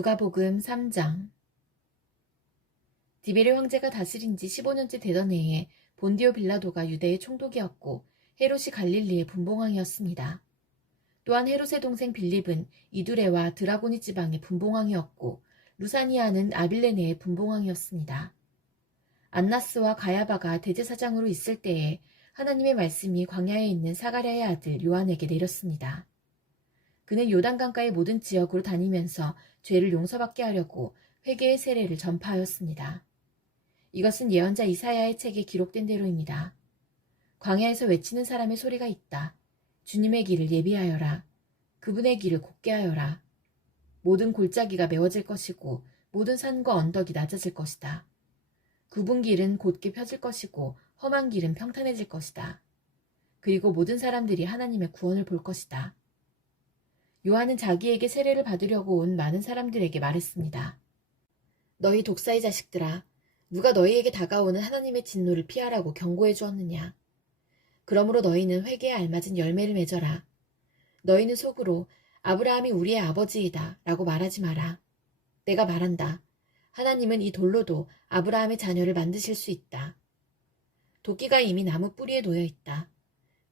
누가복음 3장. 디베레 황제가 다스린 지 15년째 되던 해에 본디오 빌라도가 유대의 총독이었고 헤롯이 갈릴리의 분봉왕이었습니다. 또한 헤롯의 동생 빌립은 이두레와 드라고니 지방의 분봉왕이었고 루사니아는 아빌레네의 분봉왕이었습니다. 안나스와 가야바가 대제사장으로 있을 때에 하나님의 말씀이 광야에 있는 사가랴의 아들 요한에게 내렸습니다. 그는 요단강가의 모든 지역으로 다니면서 죄를 용서받게 하려고 회개의 세례를 전파하였습니다. 이것은 예언자 이사야의 책에 기록된 대로입니다. 광야에서 외치는 사람의 소리가 있다. 주님의 길을 예비하여라. 그분의 길을 곧게 하여라. 모든 골짜기가 메워질 것이고 모든 산과 언덕이 낮아질 것이다. 굽은 길은 곧게 펴질 것이고 험한 길은 평탄해질 것이다. 그리고 모든 사람들이 하나님의 구원을 볼 것이다. 요한은 자기에게 세례를 받으려고 온 많은 사람들에게 말했습니다. 너희 독사의 자식들아, 누가 너희에게 다가오는 하나님의 진노를 피하라고 경고해 주었느냐. 그러므로 너희는 회개에 알맞은 열매를 맺어라. 너희는 속으로 아브라함이 우리의 아버지이다 라고 말하지 마라. 내가 말한다. 하나님은 이 돌로도 아브라함의 자녀를 만드실 수 있다. 도끼가 이미 나무 뿌리에 놓여 있다.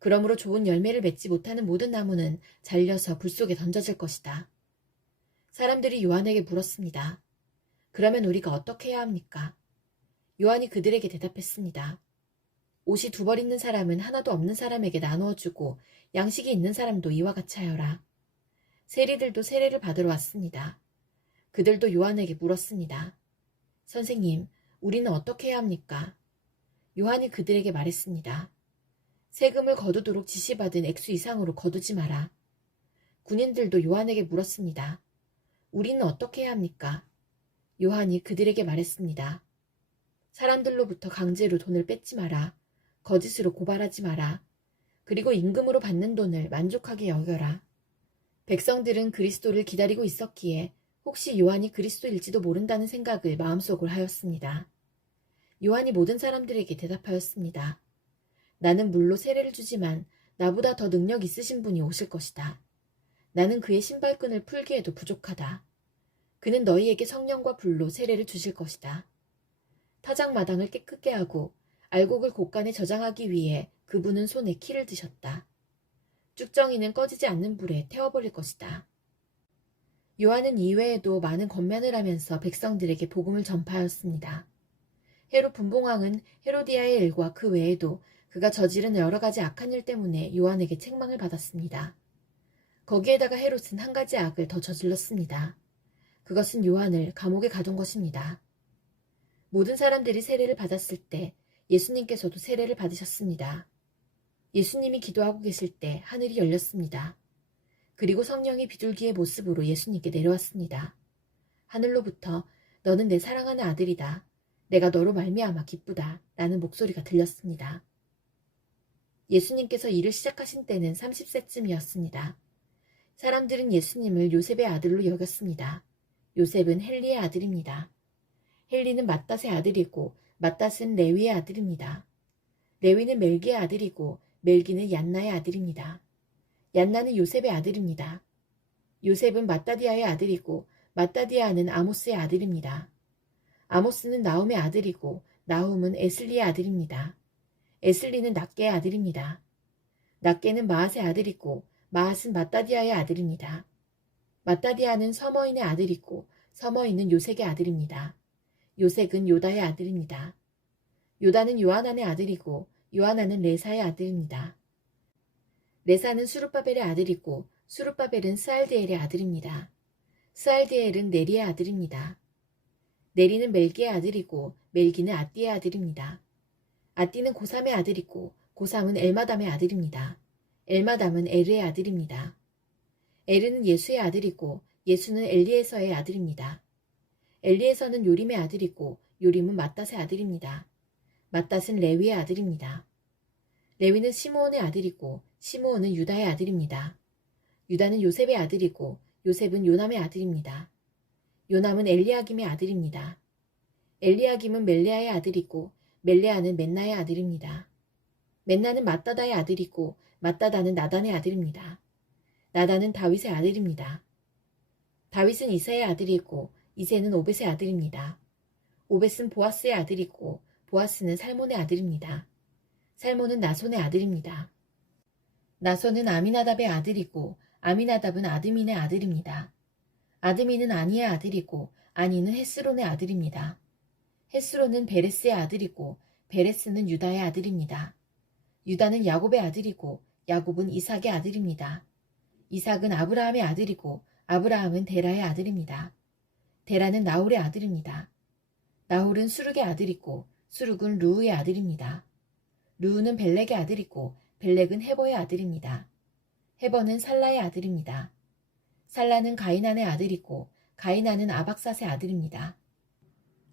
그러므로 좋은 열매를 맺지 못하는 모든 나무는 잘려서 불 속에 던져질 것이다. 사람들이 요한에게 물었습니다. 그러면 우리가 어떻게 해야 합니까? 요한이 그들에게 대답했습니다. 옷이 두 벌 있는 사람은 하나도 없는 사람에게 나누어 주고 양식이 있는 사람도 이와 같이 하여라. 세리들도 세례를 받으러 왔습니다. 그들도 요한에게 물었습니다. 선생님, 우리는 어떻게 해야 합니까? 요한이 그들에게 말했습니다. 세금을 거두도록 지시받은 액수 이상으로 거두지 마라. 군인들도 요한에게 물었습니다. 우리는 어떻게 해야 합니까? 요한이 그들에게 말했습니다. 사람들로부터 강제로 돈을 뺏지 마라. 거짓으로 고발하지 마라. 그리고 임금으로 받는 돈을 만족하게 여겨라. 백성들은 그리스도를 기다리고 있었기에 혹시 요한이 그리스도일지도 모른다는 생각을 마음속으로 하였습니다. 요한이 모든 사람들에게 대답하였습니다. 나는 물로 세례를 주지만 나보다 더 능력 있으신 분이 오실 것이다. 나는 그의 신발끈을 풀기에도 부족하다. 그는 너희에게 성령과 불로 세례를 주실 것이다. 타작마당을 깨끗게 하고 알곡을 곡간에 저장하기 위해 그분은 손에 키를 드셨다. 쭉정이는 꺼지지 않는 불에 태워버릴 것이다. 요한은 이외에도 많은 권면을 하면서 백성들에게 복음을 전파하였습니다. 헤롯 분봉왕은 헤로디아의 일과 그 외에도 그가 저지른 여러 가지 악한 일 때문에 요한에게 책망을 받았습니다. 거기에다가 헤롯은 한 가지 악을 더 저질렀습니다. 그것은 요한을 감옥에 가둔 것입니다. 모든 사람들이 세례를 받았을 때 예수님께서도 세례를 받으셨습니다. 예수님이 기도하고 계실 때 하늘이 열렸습니다. 그리고 성령이 비둘기의 모습으로 예수님께 내려왔습니다. 하늘로부터 너는 내 사랑하는 아들이다. 내가 너로 말미암아 기쁘다. 라는 목소리가 들렸습니다. 예수님께서 일을 시작하신 때는 30세쯤이었습니다. 사람들은 예수님을 요셉의 아들로 여겼습니다. 요셉은 헬리의 아들입니다. 헬리는 맏닷의 아들이고 맏닷은 레위의 아들입니다. 레위는 멜기의 아들이고 멜기는 얀나의 아들입니다. 얀나는 요셉의 아들입니다. 요셉은 맏다디아의 아들이고 맏다디아는 아모스의 아들입니다. 아모스는 나훔의 아들이고 나훔은 에슬리의 아들입니다. 에슬리는 낫게의 아들입니다. 낫게는 마앗의 아들이고 마앗은 맏다디아의 아들입니다. 맏다디아는 서머인의 아들이고 서머인은 요색의 아들입니다. 요색은 요다의 아들입니다. 요다는 요하난의 아들이고 요하난은 레사의 아들입니다. 레사는 수룹바벨의 아들이고 수룹바벨은 스알디엘의 아들입니다. 스알디엘은 네리의 아들입니다. 네리는 멜기의 아들이고 멜기는 앗디의 아들입니다. 앗디는 고삼의 아들이고 고삼은 엘마담의 아들입니다. 엘마담은 에르의 아들입니다. 에르는 예수의 아들이고 예수는 엘리에서의 아들입니다. 엘리에서는 요림의 아들이고 요림은 맏닷의 아들입니다. 맏닷은 레위의 아들입니다. 레위는 시므온의 아들이고 시므온은 유다의 아들입니다. 유다는 요셉의 아들이고 요셉은 요남의 아들입니다. 요남은 엘리야김의 아들입니다. 엘리야김은 멜레아의 아들이고 멜레아는 맨나의 아들입니다. 맨나는 맏다다의 아들이고 맏다다는 나단의 아들입니다. 나단은 다윗의 아들입니다. 다윗은 이새의 아들이고 이새는 오벳의 아들입니다. 오벳은 보아스의 아들이고 보아스는 살몬의 아들입니다. 살몬은 나손의 아들입니다. 나손은 아미나답의 아들이고 아미나답은 아드민의 아들입니다. 아드민은 아니의 아들이고 아니는 헤스론의 아들입니다. 헤스론은 베레스의 아들이고 베레스는 유다의 아들입니다. 유다는 야곱의 아들이고 야곱은 이삭의 아들입니다. 이삭은 아브라함의 아들이고 아브라함은 데라의 아들입니다. 데라는 나홀의 아들입니다. 나홀은 수룩의 아들이고 수룩은 루우의 아들입니다. 루우는 벨렉의 아들이고 벨렉은 헤버의 아들입니다. 헤버는 살라의 아들입니다. 살라는 가이난의 아들이고 가이난은 아박삿의 아들입니다.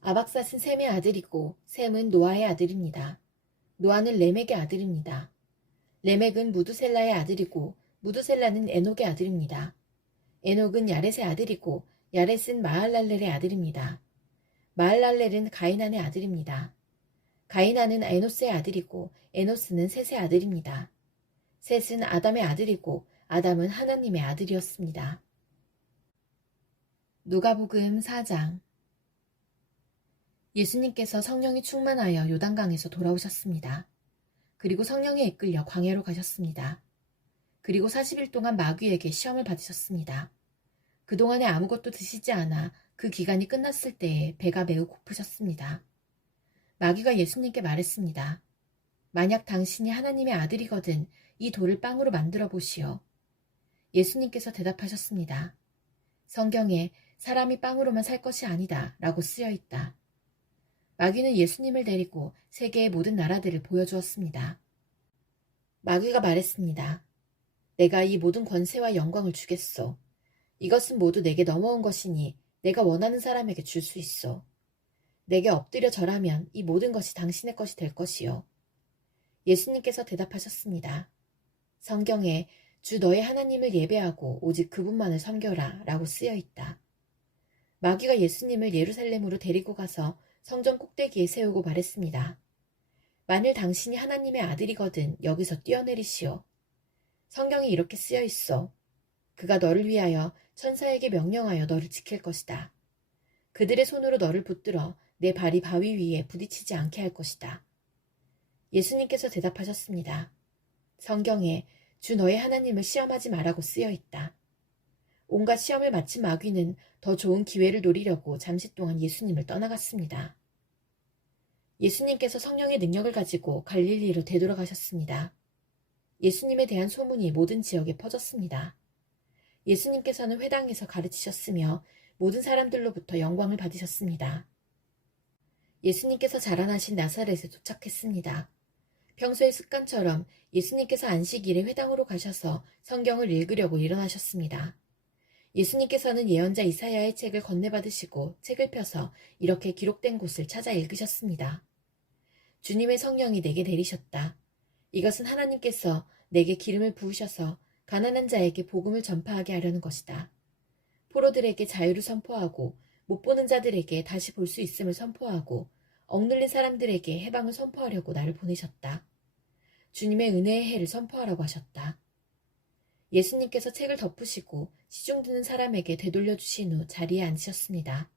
아박삿은 셈의 아들이고 셈은 노아의 아들입니다. 노아는 레멕의 아들입니다. 레멕은 무두셀라의 아들이고 무두셀라는 에녹의 아들입니다. 에녹은 야렛의 아들이고 야렛은 마할랄렐의 아들입니다. 마할랄렐은 가이난의 아들입니다. 가이난은 에노스의 아들이고 에노스는 셋의 아들입니다. 셋은 아담의 아들이고 아담은 하나님의 아들이었습니다. 누가복음 4장. 예수님께서 성령이 충만하여 요단강에서 돌아오셨습니다. 그리고 성령에 이끌려 광야로 가셨습니다. 그리고 40일 동안 마귀에게 시험을 받으셨습니다. 그동안에 아무것도 드시지 않아 그 기간이 끝났을 때에 배가 매우 고프셨습니다. 마귀가 예수님께 말했습니다. 만약 당신이 하나님의 아들이거든 이 돌을 빵으로 만들어 보시오. 예수님께서 대답하셨습니다. 성경에 사람이 빵으로만 살 것이 아니다 라고 쓰여 있다. 마귀는 예수님을 데리고 세계의 모든 나라들을 보여주었습니다. 마귀가 말했습니다. 내가 이 모든 권세와 영광을 주겠소. 이것은 모두 내게 넘어온 것이니 내가 원하는 사람에게 줄 수 있소. 내게 엎드려 절하면 이 모든 것이 당신의 것이 될 것이요. 예수님께서 대답하셨습니다. 성경에 주 너의 하나님을 예배하고 오직 그분만을 섬겨라 라고 쓰여 있다. 마귀가 예수님을 예루살렘으로 데리고 가서 성전 꼭대기에 세우고 말했습니다. 만일 당신이 하나님의 아들이거든 여기서 뛰어내리시오. 성경이 이렇게 쓰여 있어. 그가 너를 위하여 천사에게 명령하여 너를 지킬 것이다. 그들의 손으로 너를 붙들어 내 발이 바위 위에 부딪히지 않게 할 것이다. 예수님께서 대답하셨습니다. 성경에 주 너의 하나님을 시험하지 말라고 쓰여 있다. 온갖 시험을 마친 마귀는 더 좋은 기회를 노리려고 잠시 동안 예수님을 떠나갔습니다. 예수님께서 성령의 능력을 가지고 갈릴리로 되돌아가셨습니다. 예수님에 대한 소문이 모든 지역에 퍼졌습니다. 예수님께서는 회당에서 가르치셨으며 모든 사람들로부터 영광을 받으셨습니다. 예수님께서 자라나신 나사렛에 도착했습니다. 평소의 습관처럼 예수님께서 안식일에 회당으로 가셔서 성경을 읽으려고 일어나셨습니다. 예수님께서는 예언자 이사야의 책을 건네받으시고 책을 펴서 이렇게 기록된 곳을 찾아 읽으셨습니다. 주님의 성령이 내게 내리셨다. 이것은 하나님께서 내게 기름을 부으셔서 가난한 자에게 복음을 전파하게 하려는 것이다. 포로들에게 자유를 선포하고 못 보는 자들에게 다시 볼 수 있음을 선포하고 억눌린 사람들에게 해방을 선포하려고 나를 보내셨다. 주님의 은혜의 해를 선포하라고 하셨다. 예수님께서 책을 덮으시고 시중 듣는 사람에게 되돌려 주신 후 자리에 앉으셨습니다.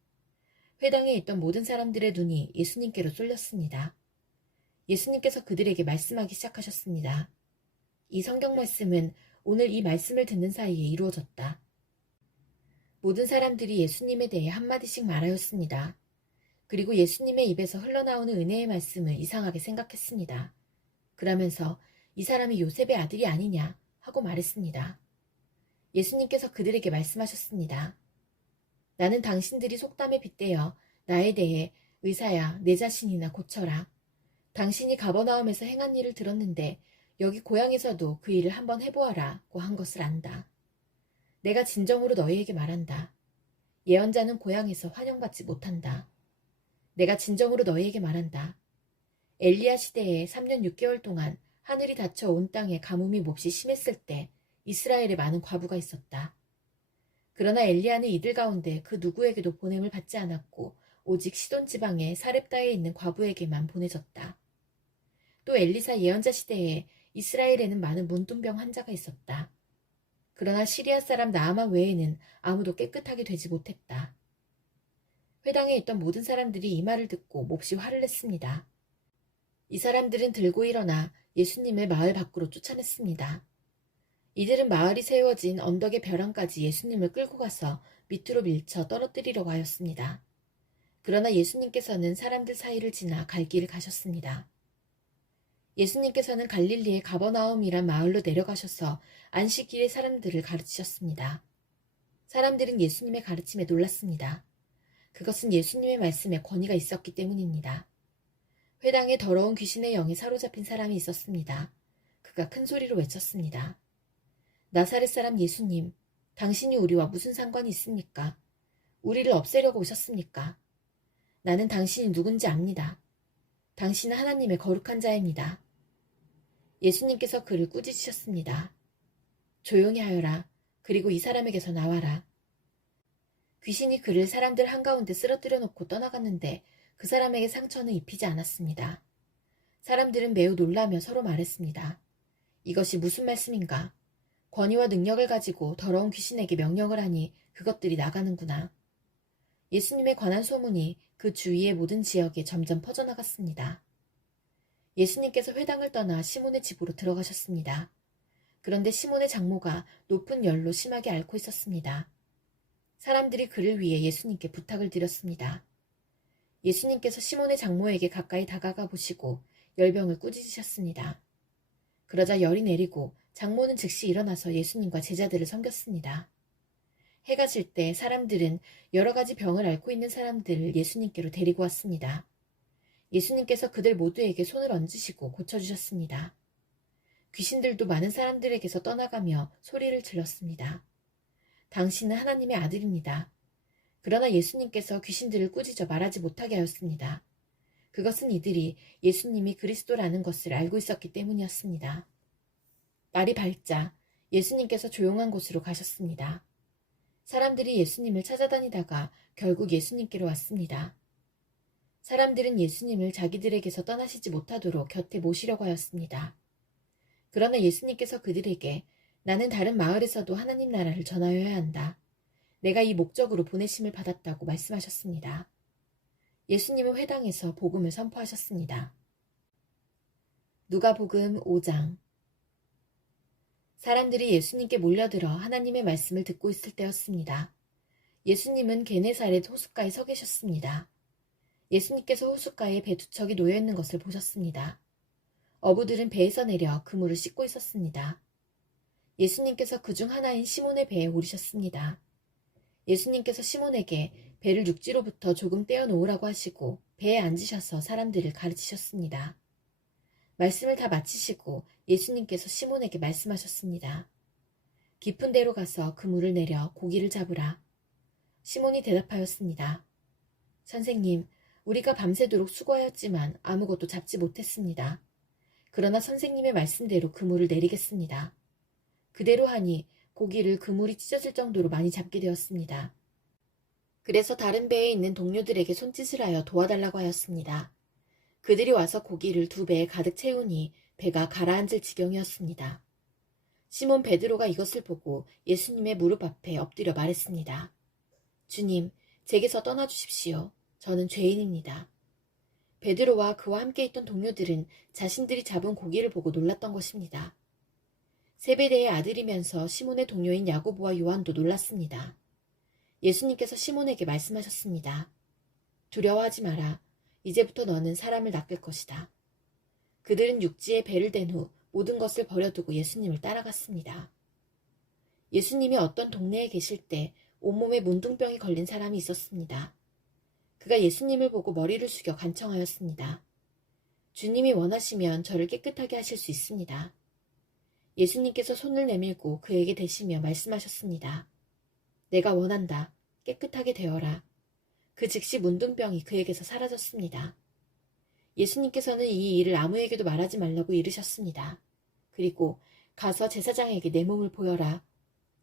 회당에 있던 모든 사람들의 눈이 예수님께로 쏠렸습니다. 예수님께서 그들에게 말씀하기 시작하셨습니다. 이 성경 말씀은 오늘 이 말씀을 듣는 사이에 이루어졌다. 모든 사람들이 예수님에 대해 한마디씩 말하였습니다. 그리고 예수님의 입에서 흘러나오는 은혜의 말씀을 이상하게 생각했습니다. 그러면서 이 사람이 요셉의 아들이 아니냐 하고 말했습니다. 예수님께서 그들에게 말씀하셨습니다. 나는 당신들이 속담에 빗대어 나에 대해 의사야 내 자신이나 고쳐라. 당신이 가버나움에서 행한 일을 들었는데 여기 고향에서도 그 일을 한번 해보아라고 한 것을 안다. 내가 진정으로 너희에게 말한다. 예언자는 고향에서 환영받지 못한다. 내가 진정으로 너희에게 말한다. 엘리야 시대에 3년 6개월 동안 하늘이 닫혀 온 땅에 가뭄이 몹시 심했을 때 이스라엘에 많은 과부가 있었다. 그러나 엘리야는 이들 가운데 그 누구에게도 보냄을 받지 않았고 오직 시돈 지방의 사렙다에 있는 과부에게만 보내졌다. 또 엘리사 예언자 시대에 이스라엘에는 많은 문둥병 환자가 있었다. 그러나 시리아 사람 나아만 외에는 아무도 깨끗하게 되지 못했다. 회당에 있던 모든 사람들이 이 말을 듣고 몹시 화를 냈습니다. 이 사람들은 들고 일어나 예수님을 마을 밖으로 쫓아냈습니다. 이들은 마을이 세워진 언덕의 벼랑까지 예수님을 끌고 가서 밑으로 밀쳐 떨어뜨리려고 하였습니다. 그러나 예수님께서는 사람들 사이를 지나 갈 길을 가셨습니다. 예수님께서는 갈릴리의 가버나움이란 마을로 내려가셔서 안식일에 사람들을 가르치셨습니다. 사람들은 예수님의 가르침에 놀랐습니다. 그것은 예수님의 말씀에 권위가 있었기 때문입니다. 회당에 더러운 귀신의 영에 사로잡힌 사람이 있었습니다. 그가 큰 소리로 외쳤습니다. 나사렛 사람 예수님, 당신이 우리와 무슨 상관이 있습니까? 우리를 없애려고 오셨습니까? 나는 당신이 누군지 압니다. 당신은 하나님의 거룩한 자입니다. 예수님께서 그를 꾸짖으셨습니다. 조용히 하여라. 그리고 이 사람에게서 나와라. 귀신이 그를 사람들 한가운데 쓰러뜨려 놓고 떠나갔는데 그 사람에게 상처는 입히지 않았습니다. 사람들은 매우 놀라며 서로 말했습니다. 이것이 무슨 말씀인가? 권위와 능력을 가지고 더러운 귀신에게 명령을 하니 그것들이 나가는구나. 예수님에 관한 소문이 그 주위의 모든 지역에 점점 퍼져나갔습니다. 예수님께서 회당을 떠나 시몬의 집으로 들어가셨습니다. 그런데 시몬의 장모가 높은 열로 심하게 앓고 있었습니다. 사람들이 그를 위해 예수님께 부탁을 드렸습니다. 예수님께서 시몬의 장모에게 가까이 다가가 보시고 열병을 꾸짖으셨습니다. 그러자 열이 내리고 장모는 즉시 일어나서 예수님과 제자들을 섬겼습니다. 해가 질 때 사람들은 여러 가지 병을 앓고 있는 사람들을 예수님께로 데리고 왔습니다. 예수님께서 그들 모두에게 손을 얹으시고 고쳐주셨습니다. 귀신들도 많은 사람들에게서 떠나가며 소리를 질렀습니다. 당신은 하나님의 아들입니다. 그러나 예수님께서 귀신들을 꾸짖어 말하지 못하게 하였습니다. 그것은 이들이 예수님이 그리스도라는 것을 알고 있었기 때문이었습니다. 날이 밝자 예수님께서 조용한 곳으로 가셨습니다. 사람들이 예수님을 찾아다니다가 결국 예수님께로 왔습니다. 사람들은 예수님을 자기들에게서 떠나시지 못하도록 곁에 모시려고 하였습니다. 그러나 예수님께서 그들에게 나는 다른 마을에서도 하나님 나라를 전하여야 한다. 내가 이 목적으로 보내심을 받았다고 말씀하셨습니다. 예수님은 회당에서 복음을 선포하셨습니다. 누가복음 5장. 사람들이 예수님께 몰려들어 하나님의 말씀을 듣고 있을 때였습니다. 예수님은 게네사렛 호숫가에 서 계셨습니다. 예수님께서 호숫가에 배 두 척이 놓여 있는 것을 보셨습니다. 어부들은 배에서 내려 그물을 씻고 있었습니다. 예수님께서 그중 하나인 시몬의 배에 오르셨습니다. 예수님께서 시몬에게 배를 육지로부터 조금 떼어 놓으라고 하시고 배에 앉으셔서 사람들을 가르치셨습니다. 말씀을 다 마치시고 예수님께서 시몬에게 말씀하셨습니다. 깊은 데로 가서 그물을 내려 고기를 잡으라. 시몬이 대답하였습니다. 선생님, 우리가 밤새도록 수고하였지만 아무것도 잡지 못했습니다. 그러나 선생님의 말씀대로 그물을 내리겠습니다. 그대로 하니 고기를 그물이 찢어질 정도로 많이 잡게 되었습니다. 그래서 다른 배에 있는 동료들에게 손짓을 하여 도와달라고 하였습니다. 그들이 와서 고기를 두 배에 가득 채우니 배가 가라앉을 지경이었습니다. 시몬 베드로가 이것을 보고 예수님의 무릎 앞에 엎드려 말했습니다. 주님, 제게서 떠나주십시오. 저는 죄인입니다. 베드로와 그와 함께 있던 동료들은 자신들이 잡은 고기를 보고 놀랐던 것입니다. 세베대의 아들이면서 시몬의 동료인 야고보와 요한도 놀랐습니다. 예수님께서 시몬에게 말씀하셨습니다. 두려워하지 마라. 이제부터 너는 사람을 낚을 것이다. 그들은 육지에 배를 댄 후 모든 것을 버려두고 예수님을 따라갔습니다. 예수님이 어떤 동네에 계실 때 온몸에 문둥병이 걸린 사람이 있었습니다. 그가 예수님을 보고 머리를 숙여 간청하였습니다. 주님이 원하시면 저를 깨끗하게 하실 수 있습니다. 예수님께서 손을 내밀고 그에게 대시며 말씀하셨습니다. 내가 원한다. 깨끗하게 되어라. 그 즉시 문둥병이 그에게서 사라졌습니다. 예수님께서는 이 일을 아무에게도 말하지 말라고 이르셨습니다. 그리고 가서 제사장에게 내 몸을 보여라.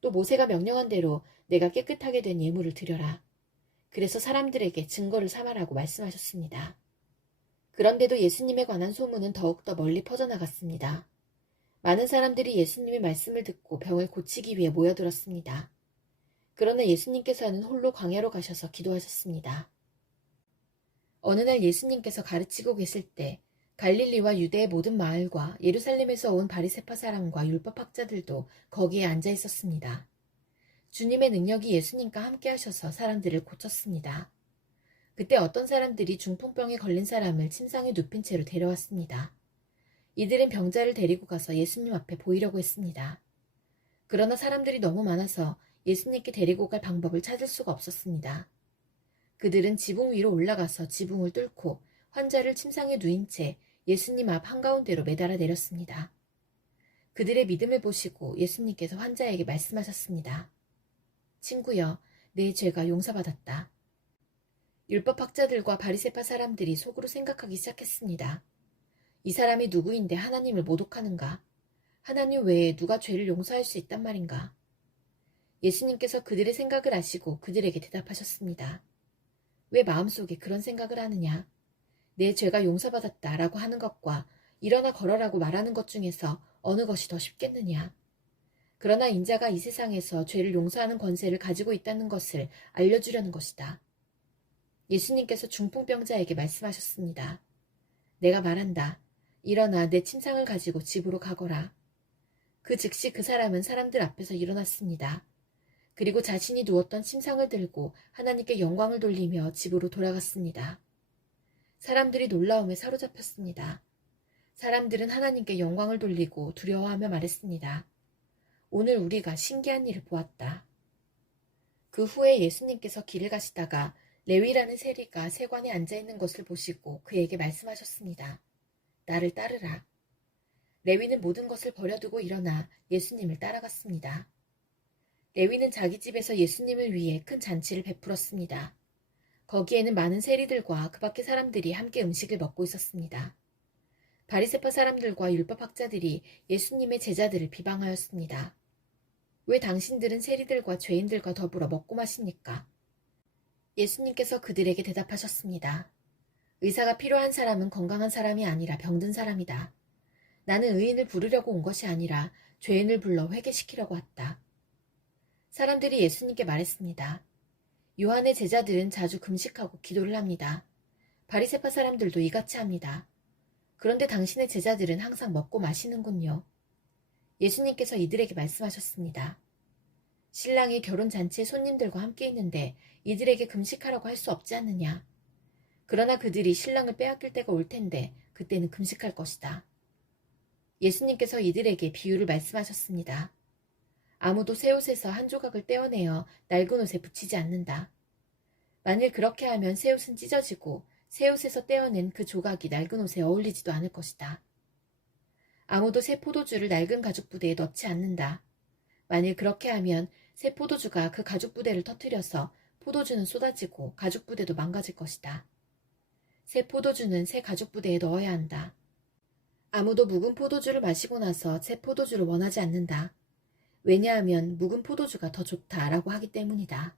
또 모세가 명령한 대로 내가 깨끗하게 된 예물을 드려라. 그래서 사람들에게 증거를 삼아라고 말씀하셨습니다. 그런데도 예수님에 관한 소문은 더욱더 멀리 퍼져나갔습니다. 많은 사람들이 예수님의 말씀을 듣고 병을 고치기 위해 모여들었습니다. 그러나 예수님께서는 홀로 광야로 가셔서 기도하셨습니다. 어느 날 예수님께서 가르치고 계실 때 갈릴리와 유대의 모든 마을과 예루살렘에서 온 바리새파 사람과 율법학자들도 거기에 앉아 있었습니다. 주님의 능력이 예수님과 함께 하셔서 사람들을 고쳤습니다. 그때 어떤 사람들이 중풍병에 걸린 사람을 침상에 눕힌 채로 데려왔습니다. 이들은 병자를 데리고 가서 예수님 앞에 보이려고 했습니다. 그러나 사람들이 너무 많아서 예수님께 데리고 갈 방법을 찾을 수가 없었습니다. 그들은 지붕 위로 올라가서 지붕을 뚫고 환자를 침상에 누인 채 예수님 앞 한가운데로 매달아 내렸습니다. 그들의 믿음을 보시고 예수님께서 환자에게 말씀하셨습니다. 친구여, 내 죄가 용서받았다. 율법학자들과 바리새파 사람들이 속으로 생각하기 시작했습니다. 이 사람이 누구인데 하나님을 모독하는가? 하나님 외에 누가 죄를 용서할 수 있단 말인가? 예수님께서 그들의 생각을 아시고 그들에게 대답하셨습니다. 왜 마음속에 그런 생각을 하느냐? 내 죄가 용서받았다 라고 하는 것과 일어나 걸어라고 말하는 것 중에서 어느 것이 더 쉽겠느냐? 그러나 인자가 이 세상에서 죄를 용서하는 권세를 가지고 있다는 것을 알려주려는 것이다. 예수님께서 중풍병자에게 말씀하셨습니다. 내가 말한다. 일어나 내 침상을 가지고 집으로 가거라. 그 즉시 그 사람은 사람들 앞에서 일어났습니다. 그리고 자신이 누웠던 침상을 들고 하나님께 영광을 돌리며 집으로 돌아갔습니다. 사람들이 놀라움에 사로잡혔습니다. 사람들은 하나님께 영광을 돌리고 두려워하며 말했습니다. 오늘 우리가 신기한 일을 보았다. 그 후에 예수님께서 길을 가시다가 레위라는 세리가 세관에 앉아있는 것을 보시고 그에게 말씀하셨습니다. 나를 따르라. 레위는 모든 것을 버려두고 일어나 예수님을 따라갔습니다. 레위는 자기 집에서 예수님을 위해 큰 잔치를 베풀었습니다. 거기에는 많은 세리들과 그 밖의 사람들이 함께 음식을 먹고 있었습니다. 바리새파 사람들과 율법학자들이 예수님의 제자들을 비방하였습니다. 왜 당신들은 세리들과 죄인들과 더불어 먹고 마십니까? 예수님께서 그들에게 대답하셨습니다. 의사가 필요한 사람은 건강한 사람이 아니라 병든 사람이다. 나는 의인을 부르려고 온 것이 아니라 죄인을 불러 회개시키려고 왔다. 사람들이 예수님께 말했습니다. 요한의 제자들은 자주 금식하고 기도를 합니다. 바리새파 사람들도 이같이 합니다. 그런데 당신의 제자들은 항상 먹고 마시는군요. 예수님께서 이들에게 말씀하셨습니다. 신랑이 결혼잔치에 손님들과 함께 있는데 이들에게 금식하라고 할 수 없지 않느냐. 그러나 그들이 신랑을 빼앗길 때가 올 텐데 그때는 금식할 것이다. 예수님께서 이들에게 비유를 말씀하셨습니다. 아무도 새 옷에서 한 조각을 떼어내어 낡은 옷에 붙이지 않는다. 만일 그렇게 하면 새 옷은 찢어지고 새 옷에서 떼어낸 그 조각이 낡은 옷에 어울리지도 않을 것이다. 아무도 새 포도주를 낡은 가죽 부대에 넣지 않는다. 만일 그렇게 하면 새 포도주가 그 가죽 부대를 터뜨려서 포도주는 쏟아지고 가죽 부대도 망가질 것이다. 새 포도주는 새 가죽 부대에 넣어야 한다. 아무도 묵은 포도주를 마시고 나서 새 포도주를 원하지 않는다. 왜냐하면 묵은 포도주가 더 좋다라고 하기 때문이다.